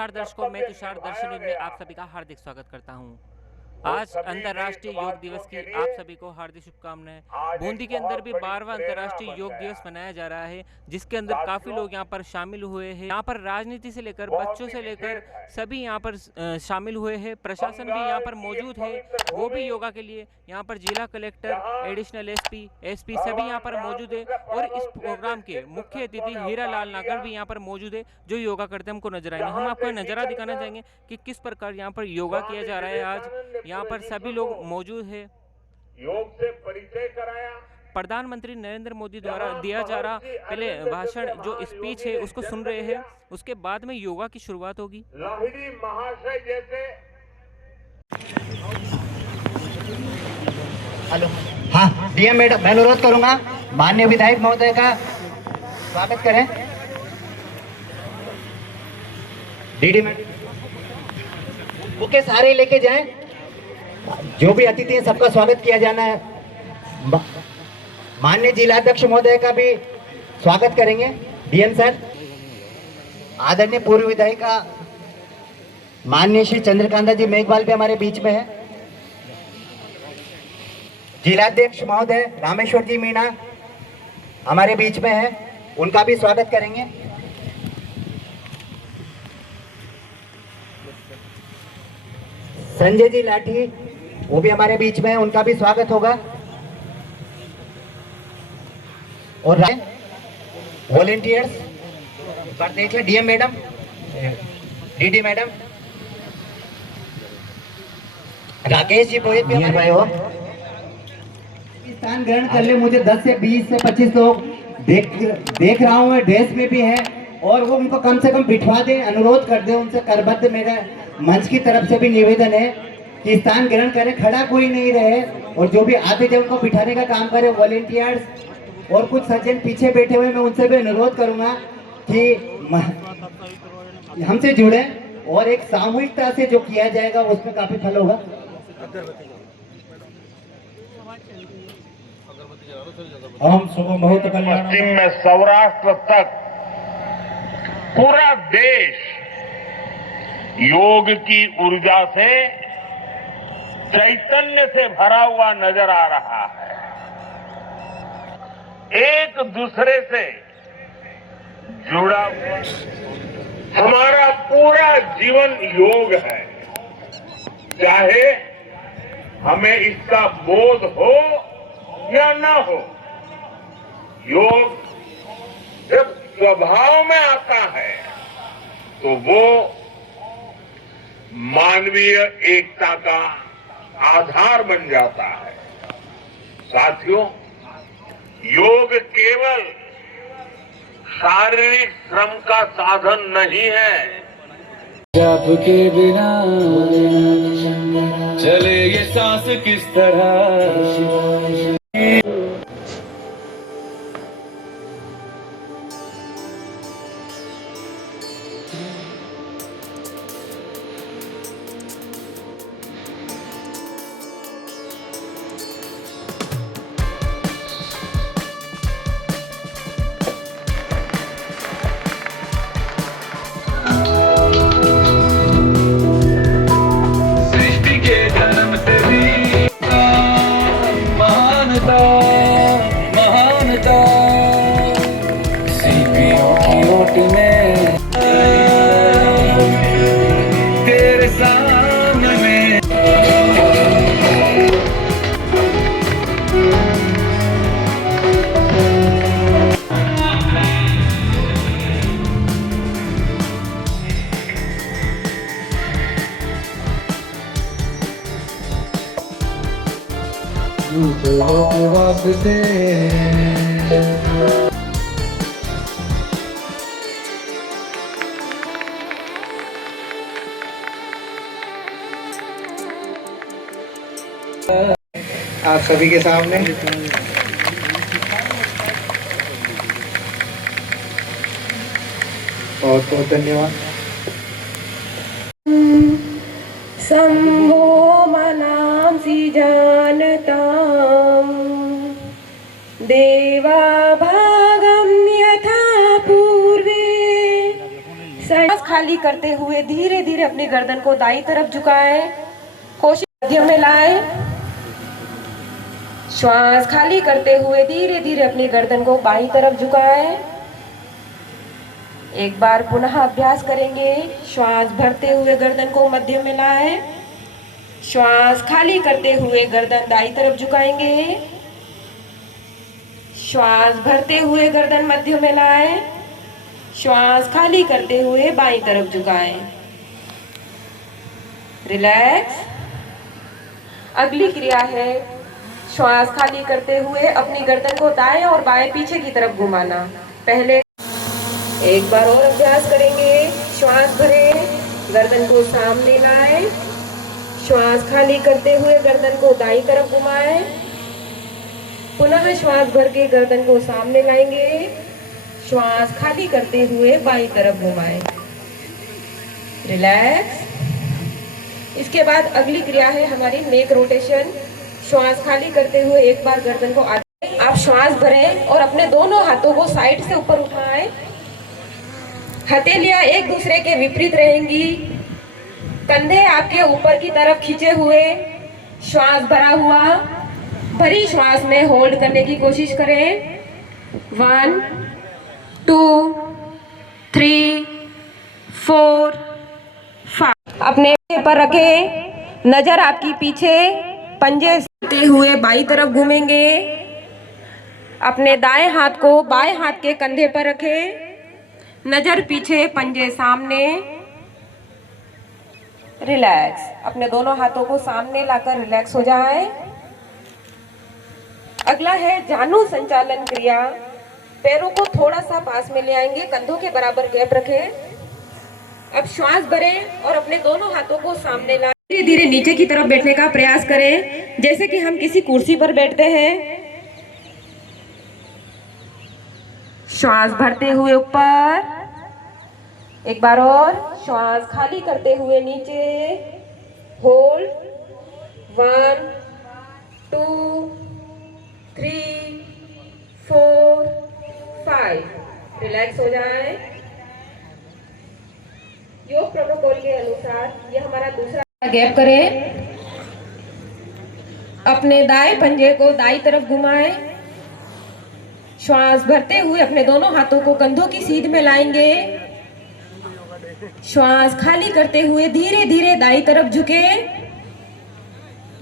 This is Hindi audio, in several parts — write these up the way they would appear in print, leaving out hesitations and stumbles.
नमस्कार दर्शकों, मैं तुषार दर्शन में आप सभी का हार्दिक स्वागत करता हूं। आज अंतर्राष्ट्रीय योग दिवस की आप सभी को हार्दिक शुभकामनाएं। बूंदी के अंदर भी 12वां अंतर्राष्ट्रीय योग दिवस मनाया जा रहा है, जिसके अंदर काफ़ी लोग यहां पर शामिल हुए हैं। यहां पर राजनीति से लेकर बच्चों से लेकर सभी यहां पर शामिल हुए हैं। प्रशासन भी यहां पर मौजूद है, वो भी योगा के लिए। यहां पर जिला कलेक्टर, एडिशनल एसपी सभी यहां पर मौजूद है। और इस प्रोग्राम के मुख्य अतिथि हीरा लाल नागर भी यहां पर मौजूद है, जो योगा करते हमको नजर आएंगे। हम आपको नज़ारा दिखाना चाहेंगे कि किस प्रकार यहां पर योगा किया जा रहा है। आज यहाँ पर सभी लोग मौजूद हैं। योग से परिचय कराया। प्रधानमंत्री नरेंद्र मोदी द्वारा दिया जा रहा पहले भाषण, जो स्पीच है, उसको सुन रहे हैं। उसके बाद में योगा की शुरुआत होगी। लाहिड़ी महाशय जैसे। हेलो, हाँ डीएम मैडम, मैं अनुरोध करूंगा माननीय विधायक महोदय का स्वागत करें। डीडी मैडम बुके सारे लेके जाएं। जो भी अतिथि हैं सबका स्वागत किया जाना है। माननीय जिलाध्यक्ष महोदय का भी स्वागत करेंगे। डीएम सर, आदरणीय पूर्व विधायिका माननीय श्री चंद्रकांता जी मेघवाल भी हमारे बीच में है। जिलाध्यक्ष महोदय रामेश्वर जी मीणा हमारे बीच में है, उनका भी स्वागत करेंगे। संजय जी लाठी वो भी हमारे बीच में है, उनका भी स्वागत होगा। और वॉलेंटियर्स पर देखिए, DM madam, DD madam, Rakesh ji को भी हमारे भाई हो। स्थान ग्रहण कर ले। मुझे 10 से 20 से 25 लोग देख रहा हूँ मैं, ड्रेस में भी है, और वो उनको कम से कम बिठवा दें, अनुरोध कर दें उनसे। करबद्ध मेरा मंच की तरफ से भी निवेदन है कि स्थान ग्रहण करें, खड़ा कोई नहीं रहे, और जो भी आते जब उनको बिठाने का काम करे वॉलेंटियर्स और कुछ सज्जन पीछे बैठे हुए, मैं उनसे भी अनुरोध करूंगा कि हमसे जुड़े, और एक सामूहिकता से जो किया जाएगा उसमें काफी फल होगा। हम सुबह बहुत पश्चिम में सौराष्ट्र तक पूरा देश योग की ऊर्जा से, चैतन्य से भरा हुआ नजर आ रहा है। एक दूसरे से जुड़ा हुआ हमारा पूरा जीवन योग है। चाहे हमें इसका बोध हो या न हो, योग जब स्वभाव में आता है तो वो मानवीय एकता का आधार बन जाता है। साथियों, योग केवल शारीरिक श्रम का साधन नहीं है। जाप के बिना चले ये सांस किस तरह। तेरे सामने वास्ते आप सभी के सामने बहुत बहुत धन्यवाद। शंभो मनांसि जानताम् देवा भागं यथा पूर्वे खाली करते हुए धीरे धीरे अपनी गर्दन को दाईं तरफ झुकाएं। कोशिश मध्य में लाएं। श्वास खाली करते हुए धीरे धीरे अपनी गर्दन को बाईं तरफ झुकाएं। एक बार पुनः अभ्यास करेंगे। श्वास भरते हुए गर्दन को मध्य में लाएं। श्वास खाली करते हुए गर्दन दाईं तरफ झुकाएंगे। श्वास भरते हुए गर्दन मध्य में लाएं। श्वास खाली करते हुए बाईं तरफ झुकाएं। रिलैक्स। अगली क्रिया है श्वास खाली करते हुए अपनी गर्दन को दाएं और बाएं पीछे की तरफ घुमाना। पहले एक बार और अभ्यास करेंगे। श्वास भरें, गर्दन को सामने लाएं। श्वास खाली करते हुए गर्दन को दाईं तरफ घुमाएं। पुनः श्वास भर के गर्दन को सामने लाएंगे। श्वास खाली करते हुए बाईं तरफ घुमाएं। रिलैक्स। इसके बाद अगली क्रिया है हमारी नेक रोटेशन। श्वास खाली करते हुए एक बार गर्दन को आगे आप श्वास भरें और अपने दोनों हाथों को साइड से ऊपर उठाएं। हथेलियां एक दूसरे के विपरीत रहेंगी। कंधे आपके ऊपर की तरफ खींचे हुए, श्वास भरा हुआ। भरी श्वास में होल्ड करने की कोशिश करें। 1 2 3 4 5। अपने पर रखें, नजर आपकी पीछे, पंजे से हुए बाईं तरफ घूमेंगे। अपने दाएं हाथ को बाएं हाथ के कंधे पर रखें, नजर पीछे, पंजे सामने। रिलैक्स। अपने दोनों हाथों को सामने लाकर रिलैक्स हो जाए। अगला है जानु संचालन क्रिया। पैरों को थोड़ा सा पास में ले आएंगे, कंधों के बराबर गैप रखें। अब श्वास भरें और अपने दोनों हाथों को सामने लाएं। धीरे धीरे नीचे की तरफ बैठने का प्रयास करें, जैसे कि हम किसी कुर्सी पर बैठते हैं। श्वास भरते हुए ऊपर, एक बार और श्वास खाली करते हुए नीचे। होल्ड। 1 2 3 4 5। रिलैक्स हो जाए। योग प्रोटोकॉल के अनुसार यह हमारा दूसरा गैप करें। अपने दाएं पंजे को दाईं तरफ घुमाएं। श्वास भरते हुए अपने दोनों हाथों को कंधों की सीध में लाएंगे। श्वास खाली करते हुए धीरे धीरे दाईं तरफ झुके।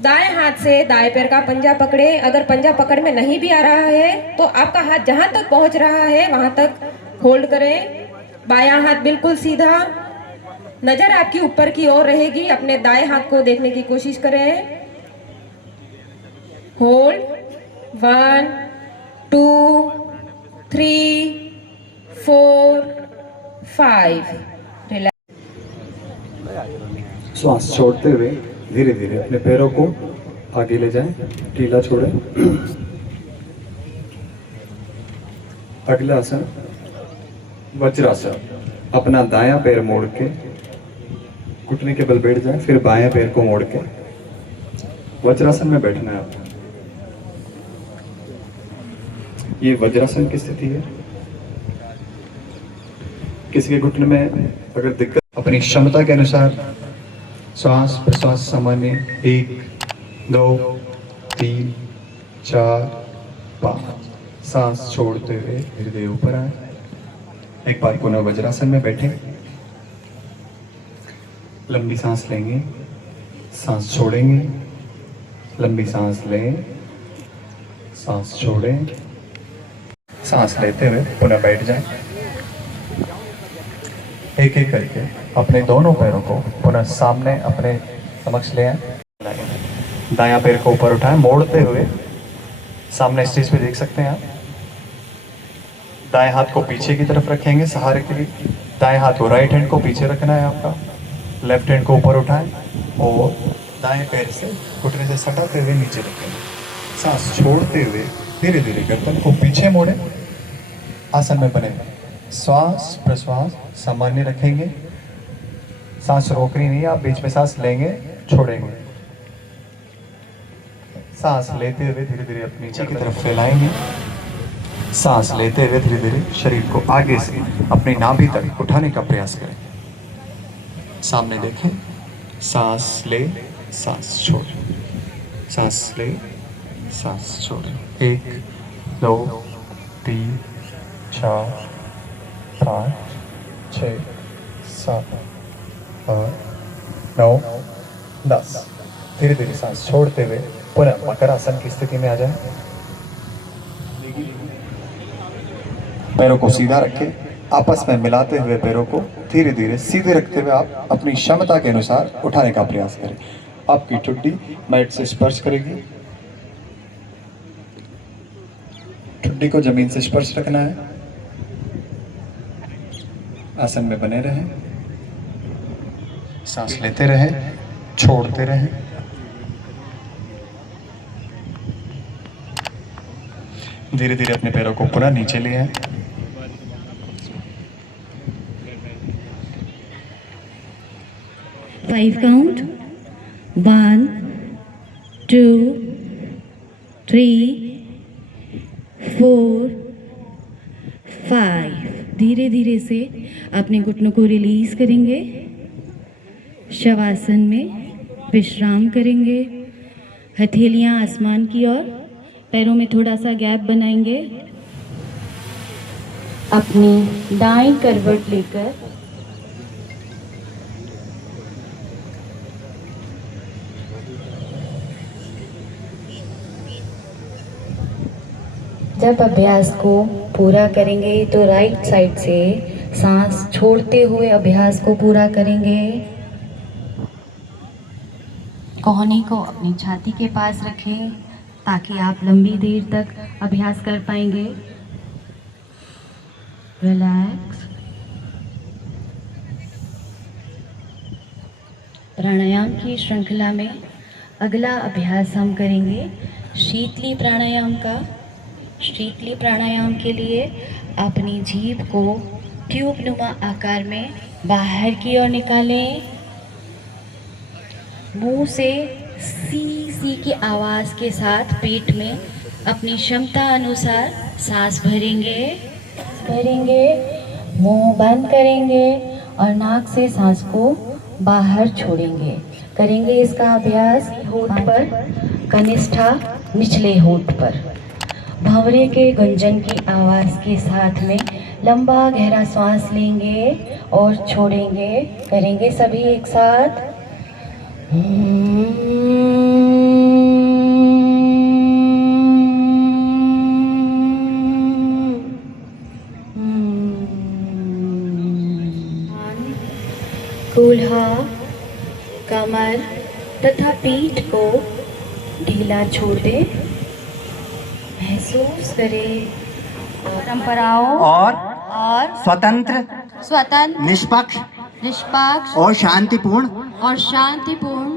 दाएं हाथ से दाएं पैर का पंजा पकड़े। अगर पंजा पकड़ में नहीं भी आ रहा है तो आपका हाथ जहां तक पहुंच रहा है वहां तक होल्ड करें। बायां हाथ बिल्कुल सीधा, नजर आपकी ऊपर की ओर रहेगी। अपने दाएं हाथ को देखने की कोशिश करें। होल्ड। 1 2 3 4 5। श्वास छोड़ते हुए धीरे धीरे अपने पैरों को आगे ले जाएं, ढीला छोड़ें। अगला आसन वज्रासन। अपना दायां पैर मोड़ के घुटने के बल बैठ जाएं, फिर बाएं पैर को मोड़ के वज्रासन में बैठना है आपको। ये वज्रासन की स्थिति है। किसी के घुटने में अगर दिक्कत, अपनी क्षमता के अनुसार श्वास प्रश्वास सामान्य 1 2 3 4 5। सांस छोड़ते हुए धीरे धीरे ऊपर आए। एक बार पुनः वज्रासन में बैठे। लंबी सांस लेंगे, सांस छोड़ेंगे, लंबी सांस लें, सांस छोड़ें, सांस लेते हुए पुनः बैठ जाएं। एक एक करके अपने दोनों पैरों को पुनः सामने अपने समक्ष ले आए। दायां पैर को ऊपर उठाएं, मोड़ते हुए सामने स्टेज पे देख सकते हैं आप। दाएं हाथ को पीछे की तरफ रखेंगे सहारे के लिए। दाएं हाथ को, राइट हैंड को पीछे रखना है आपका। लेफ्ट हैंड को ऊपर उठाएं और दाएं पैर से घुटने से सटाते हुए नीचे रखेंगे। सांस छोड़ते हुए धीरे धीरे गर्दन को पीछे मोड़ें। आसन में बने श्वास प्रश्वास सामान्य रखेंगे। सांस रोकनी नहीं, आप बीच में सांस लेंगे, छोड़ेंगे। सांस लेते हुए धीरे धीरे अपनी नीचे की तरफ फैलाएंगे। सांस लेते हुए धीरे धीरे शरीर को आगे से अपनी नाभि तक उठाने का प्रयास करें। सामने देखें, सांस ले, सांस छोड़, सांस ले, सांस छोड़। 1 2 3 4 5 6 7 8 9 10। धीरे धीरे सांस छोड़ते हुए पुनः मकर आसन की स्थिति में आ जाए। पैरों को सीधा रखें, आपस में मिलाते हुए पैरों को धीरे धीरे सीधे रखते हुए आप अपनी क्षमता के अनुसार उठाने का प्रयास करें। आपकी ठुड्डी मैट से स्पर्श करेगी, ठुड्डी को जमीन से स्पर्श रखना है। आसन में बने रहें, सांस लेते रहें, छोड़ते रहें। धीरे धीरे अपने पैरों को पुनः नीचे ले आए। Five count. 1 2 3 4 5। धीरे धीरे से अपने घुटनों को रिलीज करेंगे, शवासन में विश्राम करेंगे। हथेलियां आसमान की ओर, पैरों में थोड़ा सा गैप बनाएंगे। अपनी दाएं करवट लेकर जब अभ्यास को पूरा करेंगे तो राइट साइड से सांस छोड़ते हुए अभ्यास को पूरा करेंगे। कोहनी को अपनी छाती के पास रखें ताकि आप लंबी देर तक अभ्यास कर पाएंगे। रिलैक्स। प्राणायाम की श्रृंखला में अगला अभ्यास हम करेंगे शीतली प्राणायाम का। शीतली प्राणायाम के लिए अपनी जीभ को ट्यूब नुमा आकार में बाहर की ओर निकालें। मुंह से सी सी की आवाज़ के साथ पेट में अपनी क्षमता अनुसार सांस भरेंगे। मुंह बंद करेंगे और नाक से सांस को बाहर छोड़ेंगे। करेंगे इसका अभ्यास होठ पर, कनिष्ठा निचले होठ पर। भंवरे के गुंजन की आवाज़ के साथ में लंबा गहरा सांस लेंगे और छोड़ेंगे। करेंगे सभी एक साथ। कूल्हा, कमर तथा पीठ को ढीला छोड़ दें। महसूस करें परंपराओं और स्वतंत्र, निष्पक्ष और शांतिपूर्ण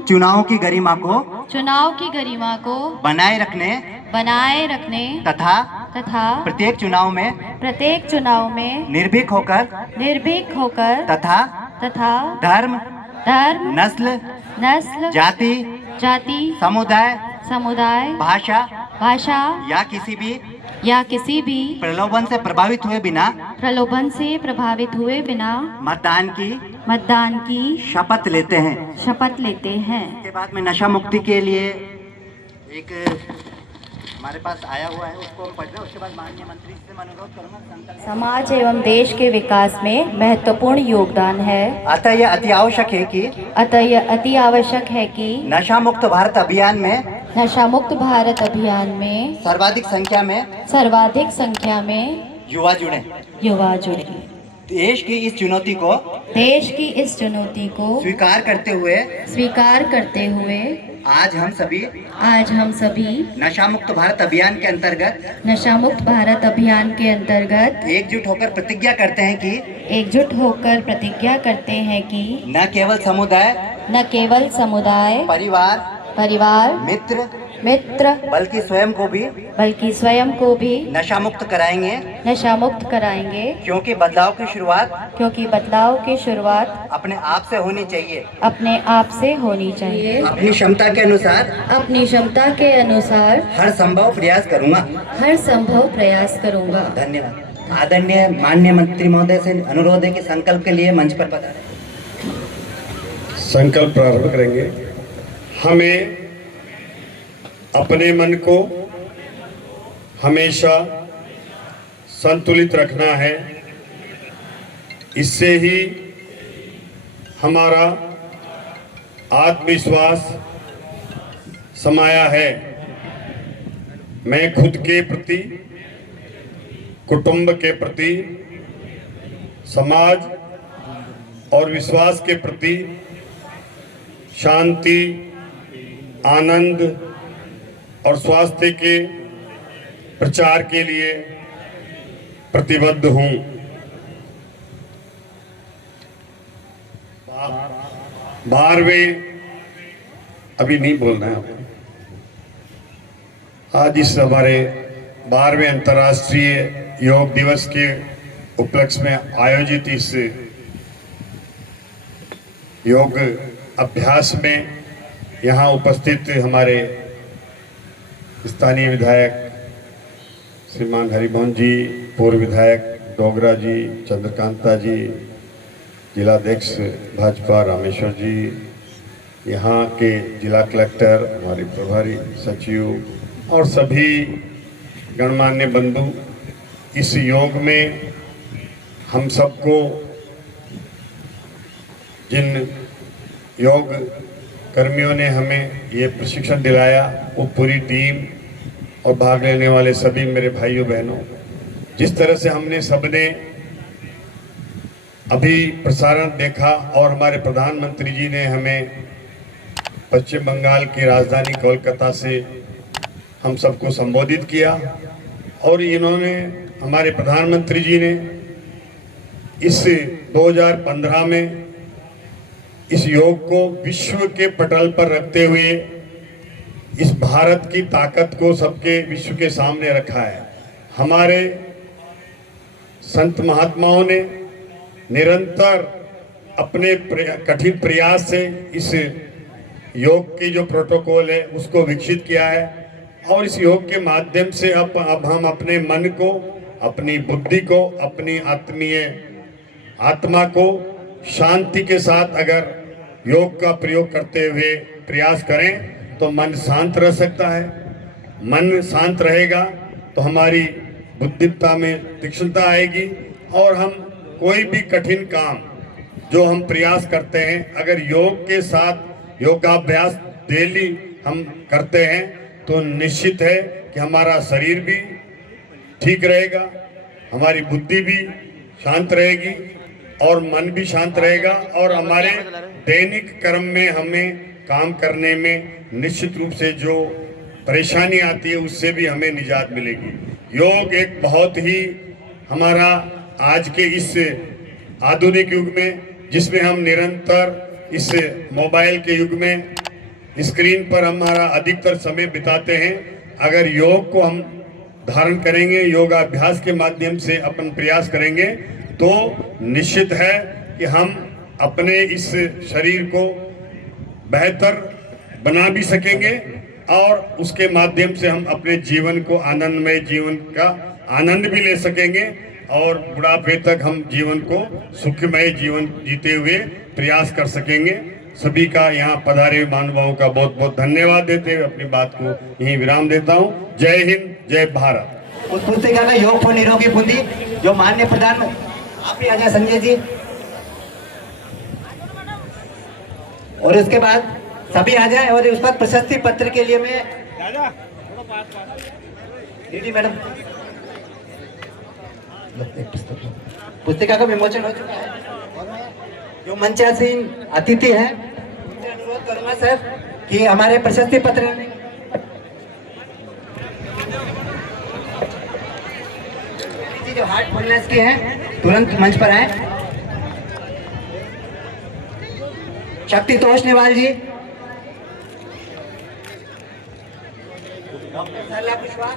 चुनाव की गरिमा को बनाए रखने तथा प्रत्येक चुनाव में निर्भीक होकर तथा धर्म, नस्ल, जाति, समुदाय, भाषा या किसी भी प्रलोभन से प्रभावित हुए बिना मतदान की शपथ लेते हैं। इसके बाद में नशा मुक्ति के लिए एक हमारे पास आया हुआ है, उसको हम पढ़ रहे हैं। उसके बाद माननीय मंत्री से मैं अनुरोध करूंगा। समाज एवं देश के विकास में महत्वपूर्ण योगदान है। अतः यह अति आवश्यक है कि नशा मुक्त भारत अभियान में सर्वाधिक संख्या में युवा जुड़े। देश की इस चुनौती को स्वीकार करते हुए आज हम सभी नशा मुक्त भारत अभियान के अंतर्गत एकजुट होकर प्रतिज्ञा करते हैं कि न केवल समुदाय परिवार मित्र बल्कि स्वयं को भी नशा मुक्त कराएंगे क्योंकि बदलाव की शुरुआत अपने आप से होनी चाहिए। अपनी क्षमता के अनुसार हर संभव प्रयास करूंगा। धन्यवाद। आदरणीय माननीय मंत्री महोदय से अनुरोध है कि संकल्प के लिए मंच पर पधारें। संकल्प प्रारंभ करेंगे। हमें अपने मन को हमेशा संतुलित रखना है, इससे ही हमारा आत्मविश्वास समाया है। मैं खुद के प्रति, कुटुंब के प्रति, समाज और विश्वास के प्रति शांति, आनंद और स्वास्थ्य के प्रचार के लिए प्रतिबद्ध हूँ। 12वें, अभी नहीं बोलना है आपको, आज इस हमारे 12वें अंतर्राष्ट्रीय योग दिवस के उपलक्ष्य में आयोजित इस योग अभ्यास में यहाँ उपस्थित हमारे स्थानीय विधायक श्रीमान हरिमोहन जी, पूर्व विधायक डोगरा जी, चंद्रकांता जी, जिलाध्यक्ष भाजपा रामेश्वर जी, यहाँ के जिला कलेक्टर, हमारे प्रभारी सचिव और सभी गणमान्य बंधु, इस योग में हम सबको, जिन योग कर्मियों ने हमें ये प्रशिक्षण दिलाया, वो पूरी टीम और भाग लेने वाले सभी मेरे भाइयों बहनों, जिस तरह से हमने सबने अभी प्रसारण देखा और हमारे प्रधानमंत्री जी ने हमें पश्चिम बंगाल की राजधानी कोलकाता से हम सबको संबोधित किया, और इन्होंने, हमारे प्रधानमंत्री जी ने इस 2015 में इस योग को विश्व के पटल पर रखते हुए इस भारत की ताकत को सबके विश्व के सामने रखा है। हमारे संत महात्माओं ने निरंतर अपने कठिन प्रयास से इस योग की जो प्रोटोकॉल है उसको विकसित किया है, और इस योग के माध्यम से अब हम अपने मन को, अपनी बुद्धि को, अपनी आत्मा को शांति के साथ अगर योग का प्रयोग करते हुए प्रयास करें तो मन शांत रह सकता है। मन शांत रहेगा तो हमारी बुद्धिमत्ता में तीक्ष्णता आएगी, और हम कोई भी कठिन काम जो हम प्रयास करते हैं, अगर योग के साथ योगाभ्यास डेली हम करते हैं तो निश्चित है कि हमारा शरीर भी ठीक रहेगा, हमारी बुद्धि भी शांत रहेगी और मन भी शांत रहेगा, और हमारे दैनिक कर्म में हमें काम करने में निश्चित रूप से जो परेशानी आती है उससे भी हमें निजात मिलेगी। योग एक बहुत ही हमारा आज के इस आधुनिक युग में, जिसमें हम निरंतर इस मोबाइल के युग में स्क्रीन पर हमारा अधिकतर समय बिताते हैं, अगर योग को हम धारण करेंगे, योगाभ्यास के माध्यम से अपन प्रयास करेंगे तो निश्चित है कि हम अपने इस शरीर को बेहतर बना भी सकेंगे, और उसके माध्यम से हम अपने जीवन को, आनंदमय जीवन का आनंद भी ले सकेंगे, और बुढ़ापे तक हम जीवन को सुखमय जीवन जीते हुए प्रयास कर सकेंगे। सभी का यहाँ पधारे महानुभावों का बहुत बहुत धन्यवाद देते हुए अपनी बात को यहीं विराम देता हूँ। जय हिंद, जय भारत। उस पुस्तिका का योग फॉर निरोगी बुद्धि जो माननीय प्रधानमंत्री, आप भी आ जाए संजय जी, और उसके बाद सभी आ जाए, और उसके बाद प्रशस्ति पत्र के लिए मैं दीदी मैडम, पुस्तिका का विमोचन हो चुका है, जो मंचासीन अतिथि हैं उनसे अनुरोध करूंगा सर कि हमारे प्रशस्ति पत्र जो हार्टफुलनेस के हैं तुरंत मंच पर आए। शक्ति तोषनेवाल जी, डॉक्टर सरला कुशवाहा,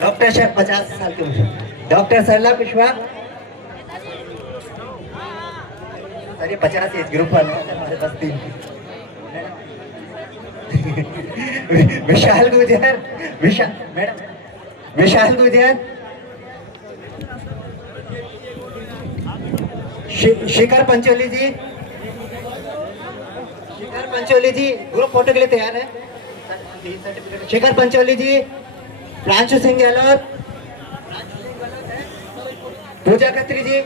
डॉक्टर 50 साल के उम्र, डॉक्टर सरला कुशवाहा, अरे 50 एज ग्रुप वाले हमारे पास 3, विशाल गुजर, मैडम विशाल गुजर, शिखर पंचोली जी, शेखर पंचोली जी ग्रुप फोटो के लिए तैयार है। शेखर पंचोली जी, प्रांशु सिंह गहलोत, पूजा खत्री जी,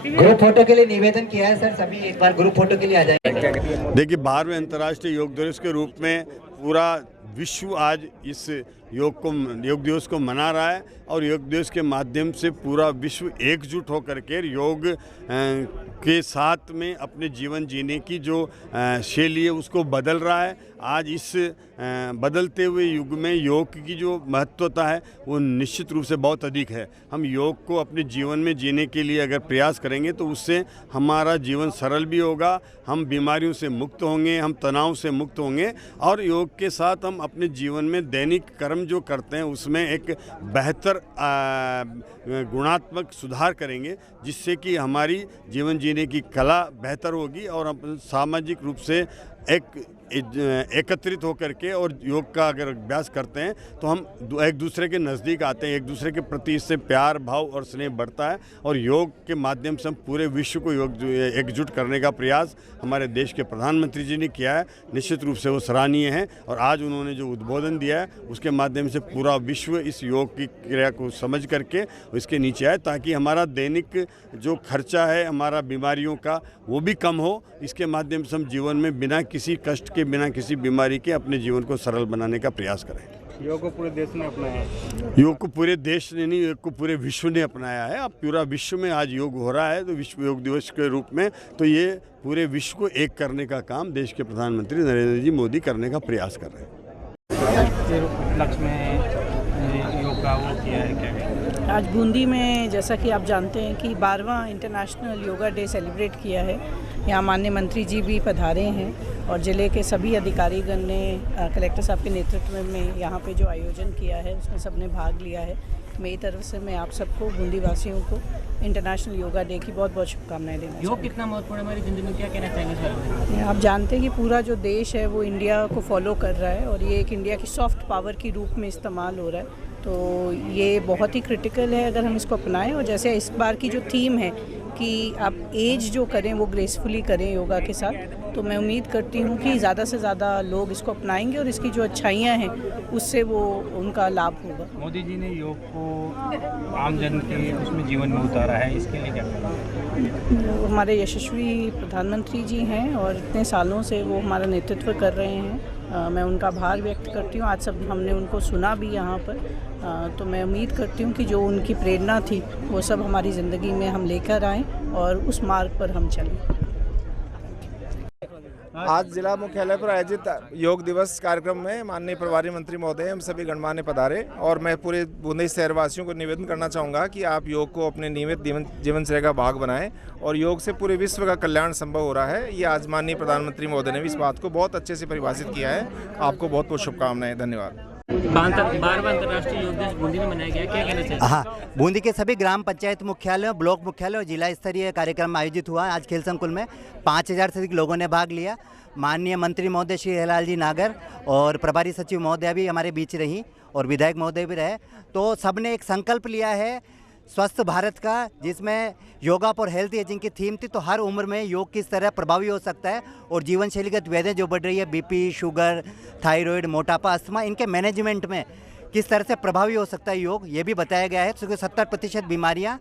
ग्रुप फोटो के लिए निवेदन किया है सर, सभी एक बार ग्रुप फोटो के लिए आ जाएंगे। देखिए, 12वें अंतर्राष्ट्रीय योग दिवस के रूप में पूरा विश्व आज इस योग दिवस को मना रहा है और योग दिवस के माध्यम से पूरा विश्व एकजुट होकर के योग के साथ में अपने जीवन जीने की जो शैली है उसको बदल रहा है। आज इस बदलते हुए युग में योग की जो महत्वता है वो निश्चित रूप से बहुत अधिक है। हम योग को अपने जीवन में जीने के लिए अगर प्रयास करेंगे तो उससे हमारा जीवन सरल भी होगा, हम बीमारियों से मुक्त होंगे, हम तनाव से मुक्त होंगे और योग के साथ हम अपने जीवन में दैनिक कर्म जो करते हैं उसमें एक बेहतर गुणात्मक सुधार करेंगे, जिससे कि हमारी जीवन जीने की कला बेहतर होगी और हम सामाजिक रूप से एकत्रित होकर के और योग का अगर अभ्यास करते हैं तो हम एक दूसरे के नज़दीक आते हैं, एक दूसरे के प्रति इससे प्यार भाव और स्नेह बढ़ता है और योग के माध्यम से हम पूरे विश्व को योग एकजुट करने का प्रयास हमारे देश के प्रधानमंत्री जी ने किया है। निश्चित रूप से वो सराहनीय है और आज उन्होंने जो उद्बोधन दिया है उसके माध्यम से पूरा विश्व इस योग की क्रिया को समझ करके इसके नीचे आए, ताकि हमारा दैनिक जो खर्चा है हमारा बीमारियों का वो भी कम हो। इसके माध्यम से हम जीवन में बिना किसी कष्ट के, बिना किसी बीमारी के अपने जीवन को सरल बनाने का प्रयास करें। योग को पूरे देश ने अपनाया है। योग को पूरे देश ने नहीं, योग को पूरे विश्व ने अपनाया है। अब पूरा विश्व में आज योग हो रहा है तो विश्व योग दिवस के रूप में तो ये पूरे विश्व को एक करने का काम देश के प्रधानमंत्री नरेंद्र जी मोदी करने का प्रयास कर रहे हैं। लक्ष्य में योग का वो किया है क्या? आज बूंदी में जैसा कि आप जानते हैं कि 12वां इंटरनेशनल योगा डे सेलिब्रेट किया है। यहाँ माननीय मंत्री जी भी पधारे हैं और ज़िले के सभी अधिकारीगण ने कलेक्टर साहब के नेतृत्व में यहाँ पे जो आयोजन किया है उसमें सबने भाग लिया है। मेरी तरफ से मैं आप सबको बूंदी वासियों को इंटरनेशनल योगा डे की बहुत बहुत शुभकामनाएं देना चाहूँगी। योग कितना महत्वपूर्ण है हमारी ज़िंदगी में, क्या कहना चाहेंगे इस बारे में? आप जानते हैं कि पूरा जो देश है वो इंडिया को फॉलो कर रहा है और ये एक इंडिया की सॉफ्ट पावर के रूप में इस्तेमाल हो रहा है, तो ये बहुत ही क्रिटिकल है अगर हम इसको अपनाएं। और जैसे इस बार की जो थीम है कि आप एज जो करें वो ग्रेसफुली करें योगा के साथ, तो मैं उम्मीद करती हूँ कि ज़्यादा से ज़्यादा लोग इसको अपनाएंगे और इसकी जो अच्छाइयाँ हैं उससे वो उनका लाभ होगा। मोदी जी ने योग को आम जन के उसमें जीवन में उतारा है, इसके लिए क्या करें? हमारे यशस्वी प्रधानमंत्री जी हैं और इतने सालों से वो हमारा नेतृत्व कर रहे हैं। मैं उनका आभार व्यक्त करती हूँ। आज सब हमने उनको सुना भी यहाँ पर, तो मैं उम्मीद करती हूँ कि जो उनकी प्रेरणा थी वो सब हमारी ज़िंदगी में हम लेकर आएँ और उस मार्ग पर हम चलें। आज जिला मुख्यालय पर आयोजित योग दिवस कार्यक्रम में माननीय प्रभारी मंत्री महोदय हम सभी गणमान्य पधारे और मैं पूरे बूंदी शहरवासियों को निवेदन करना चाहूँगा कि आप योग को अपने नियमित जीवनशैली का भाग बनाएं और योग से पूरे विश्व का कल्याण संभव हो रहा है। ये आज माननीय प्रधानमंत्री महोदय ने भी इस बात को बहुत अच्छे से परिभाषित किया है। आपको बहुत बहुत शुभकामनाएं। धन्यवाद। 12वां अंतर्राष्ट्रीय योग दिवस बूंदी में मनाया गया, क्या कहना चाहिए? हाँ, बूंदी के सभी ग्राम पंचायत मुख्यालय, ब्लॉक मुख्यालय और जिला स्तरीय कार्यक्रम आयोजित हुआ। आज खेल संकुल में 5000 से अधिक लोगों ने भाग लिया। माननीय मंत्री महोदय श्री हिलाल जी नागर और प्रभारी सचिव महोदय भी हमारे बीच रही और विधायक महोदय भी रहे। तो सबने एक संकल्प लिया है स्वस्थ भारत का, जिसमें योगा फॉर हेल्थ एजिंग की थीम थी। तो हर उम्र में योग किस तरह प्रभावी हो सकता है और जीवन शैलीगत व्याधियाँ जो बढ़ रही है, बीपी, शुगर, थायराइड, मोटापा, अस्थमा, इनके मैनेजमेंट में किस तरह से प्रभावी हो सकता है योग, ये भी बताया गया है। तो 70% बीमारियाँ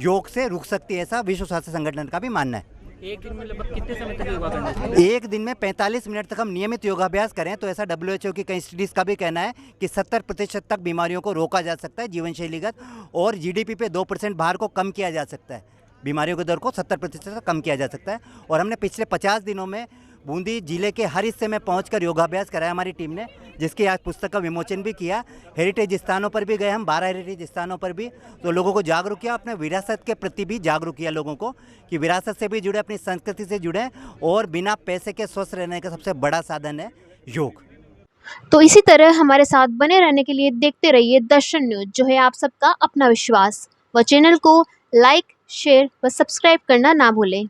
योग से रुक सकती है, ऐसा विश्व स्वास्थ्य संगठन का भी मानना है। एक दिन में लगभग कितने समय तक योगा करना चाहिए? एक दिन में 45 मिनट तक हम नियमित योगाभ्यास करें तो ऐसा WHO की कई स्टडीज़ का भी कहना है कि 70% तक बीमारियों को रोका जा सकता है जीवन शैलीगत, और GDP पे 2% भार को कम किया जा सकता है। बीमारियों के दर को 70% तक कम किया जा सकता है। और हमने पिछले 50 दिनों में बूंदी जिले के हर हिस्से में पहुंचकर योगाभ्यास कराया हमारी टीम ने, जिसकी आज पुस्तक का विमोचन भी किया। हेरिटेज स्थानों पर भी गए हम, 12 हेरिटेज स्थानों पर भी, तो लोगों को जागरूक किया, अपने विरासत के प्रति भी जागरूक किया लोगों को कि विरासत से भी जुड़े, अपनी संस्कृति से जुड़े, और बिना पैसे के स्वस्थ रहने का सबसे बड़ा साधन है योग। तो इसी तरह हमारे साथ बने रहने के लिए देखते रहिए दर्शन न्यूज, जो है आप सबका अपना विश्वास। व चैनल को लाइक, शेयर व सब्सक्राइब करना ना भूलें।